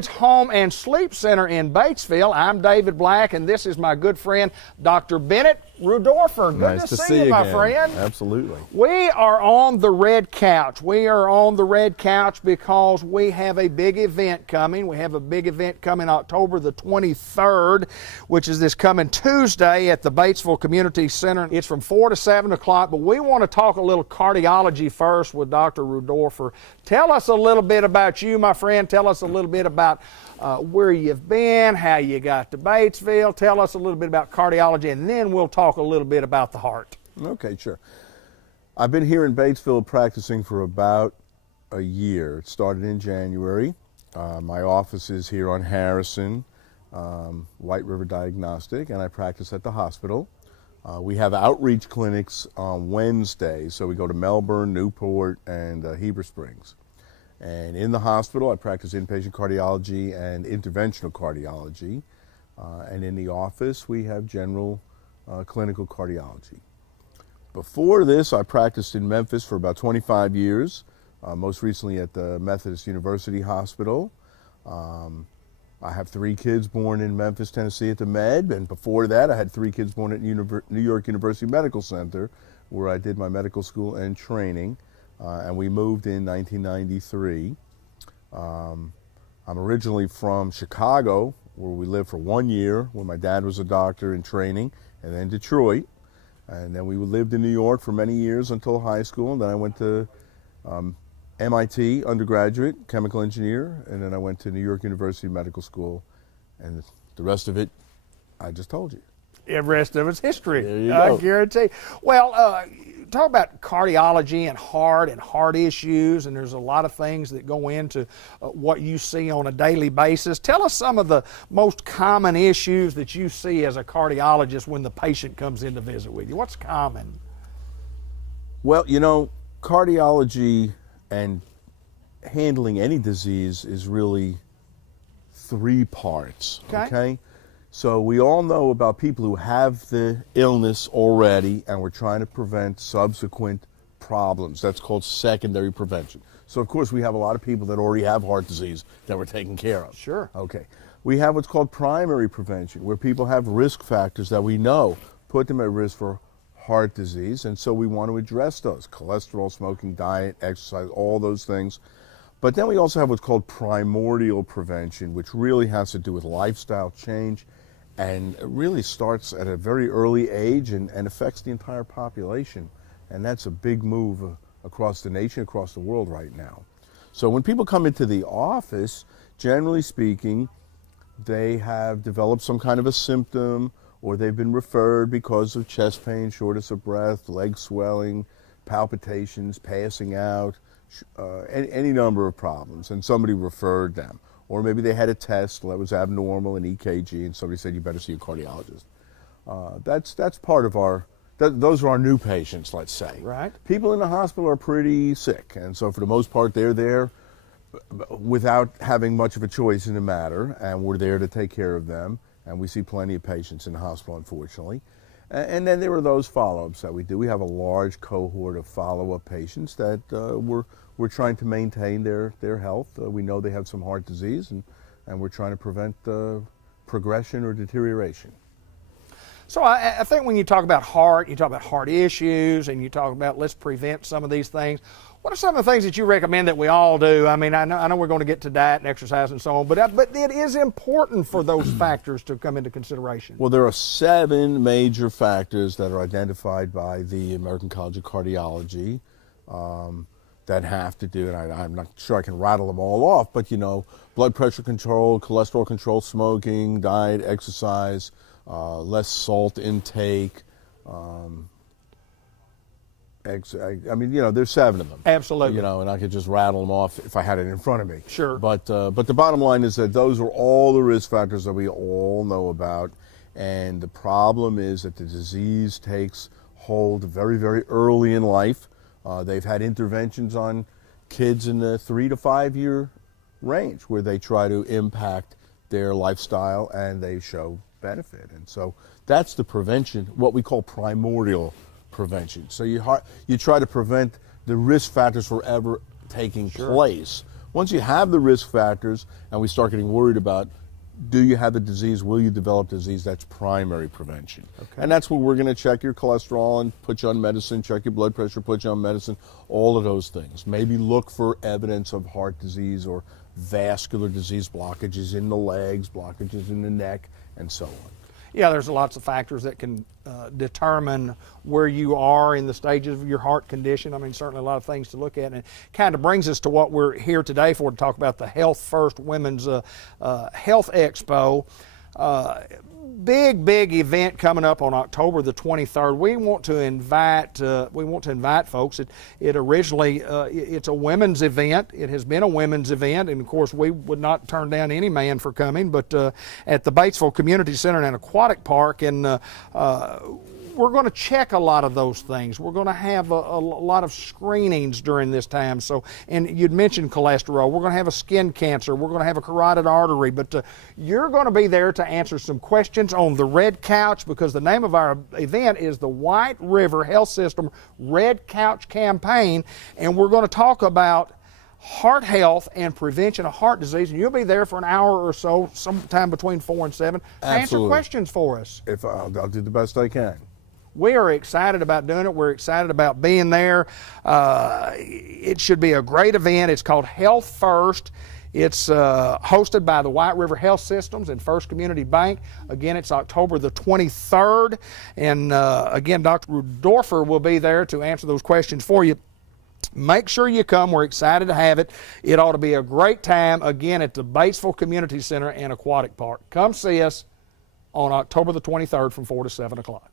Orthopedics Home and Sleep Center in Batesville. I'm David Black, and this is my good friend, Dr. Bennett Rudorfer. Good Nice to see you, my friend. Absolutely. We are on the red couch. We are on the red couch because we have a big event coming. We have a big event coming October the 23rd, which is this coming Tuesday at the Batesville Community Center. It's from 4 to 7 o'clock, but we want to talk a little cardiology first with Dr. Rudorfer. Tell us a little bit about you, my friend. Tell us a little bit about where you've been, how you got to Batesville. Tell us a little bit about cardiology, and then we'll talk a little bit about the heart. Okay, sure. I've been here in Batesville practicing for about a year. It started in January. My office is here on Harrison, White River Diagnostic, and I practice at the hospital. We have outreach clinics on Wednesdays, so we go to Melbourne, Newport, and Heber Springs. And in the hospital, I practice inpatient cardiology and interventional cardiology. And in the office, we have general clinical cardiology. Before this, I practiced in Memphis for about 25 years, most recently at the Methodist University Hospital. I have 3 kids born in Memphis, Tennessee at the Med, and before that I had 3 kids born at New York University Medical Center, where I did my medical school and training, and we moved in 1993. I'm originally from Chicago, where we lived for 1 year, where my dad was a doctor in training, and then Detroit, and then we lived in New York for many years until high school, and then I went to MIT, undergraduate, chemical engineer, and then I went to New York University Medical School, and the rest of it, I just told you. The rest of it's history. There you go. I guarantee. Well, talk about cardiology and heart issues, and there's a lot of things that go into what you see on a daily basis. Tell us some of the most common issues that you see as a cardiologist when the patient comes in to visit with you. What's common? Well, you know, cardiology and handling any disease is really 3 parts, okay? So we all know about people who have the illness already, and we're trying to prevent subsequent problems. That's called secondary prevention. So of course we have a lot of people that already have heart disease that we're taking care of. Sure. Okay. We have what's called primary prevention, where people have risk factors that we know put them at risk for heart disease, and so we want to address those: cholesterol, smoking, diet, exercise, all those things. But then we also have what's called primordial prevention, which really has to do with lifestyle change, and it really starts at a very early age and affects the entire population. And that's a big move across the nation, across the world right now. So when people come into the office, generally speaking, they have developed some kind of a symptom, or they've been referred because of chest pain, shortness of breath, leg swelling, palpitations, passing out, any number of problems, and somebody referred them. Or maybe they had a test that was abnormal, an EKG, and somebody said, you better see a cardiologist. That's part of those are our new patients, let's say. Right. People in the hospital are pretty sick, and so for the most part, they're there without having much of a choice in the matter, and we're there to take care of them. And we see plenty of patients in the hospital, unfortunately. And then there are those follow-ups that we do. We have a large cohort of follow-up patients that we're trying to maintain their health. We know they have some heart disease, and we're trying to prevent progression or deterioration. So I think when you talk about heart, you talk about heart issues, and you talk about let's prevent some of these things. What are some of the things that you recommend that we all do? I mean, I know we're going to get to diet and exercise and so on, but it is important for those factors to come into consideration. Well, there are 7 major factors that are identified by the American College of Cardiology that have to do, and I'm not sure I can rattle them all off, but you know, blood pressure control, cholesterol control, smoking, diet, exercise, less salt intake, I mean, you know, there's 7 of them. Absolutely. You know, and I could just rattle them off if I had it in front of me. Sure. But the bottom line is that those are all the risk factors that we all know about. And the problem is that the disease takes hold very, very early in life. They've had interventions on kids in the 3 to 5 year range where they try to impact their lifestyle and they show benefit. And so that's the prevention, what we call primordial prevention. So you try to prevent the risk factors from ever taking place, Once you have the risk factors and we start getting worried about, do you have the disease, will you develop disease, that's primary prevention. Okay. And that's where we're going to check your cholesterol and put you on medicine, check your blood pressure, put you on medicine, all of those things. Maybe look for evidence of heart disease or vascular disease, blockages in the legs, blockages in the neck, and so on. Yeah, there's lots of factors that can determine where you are in the stages of your heart condition. I mean, certainly a lot of things to look at, and it kind of brings us to what we're here today for, to talk about the HealthFirst Women's Health Expo. Big event coming up on October the 23rd. We want to invite folks. It originally it's a women's event. It has been a women's event, and of course we would not turn down any man for coming. But at the Batesville Community Center and Aquatic Park, and we're going to check a lot of those things. We're going to have a lot of screenings during this time. So, and you'd mentioned cholesterol. We're going to have a skin cancer. We're going to have a carotid artery. But you're going to be there to answer some questions on the Red Couch, because the name of our event is the White River Health System Red Couch Campaign. And we're going to talk about heart health and prevention of heart disease, and you'll be there for an hour or so, sometime between 4 and 7, to answer questions for us. If I'll do the best I can. We are excited about doing it. We're excited about being there. It should be a great event. It's called HealthFirst. It's hosted by the White River Health Systems and First Community Bank. Again, it's October the 23rd. And again, Dr. Rudorfer will be there to answer those questions for you. Make sure you come. We're excited to have it. It ought to be a great time, again, at the Batesville Community Center and Aquatic Park. Come see us on October the 23rd from 4 to 7 o'clock.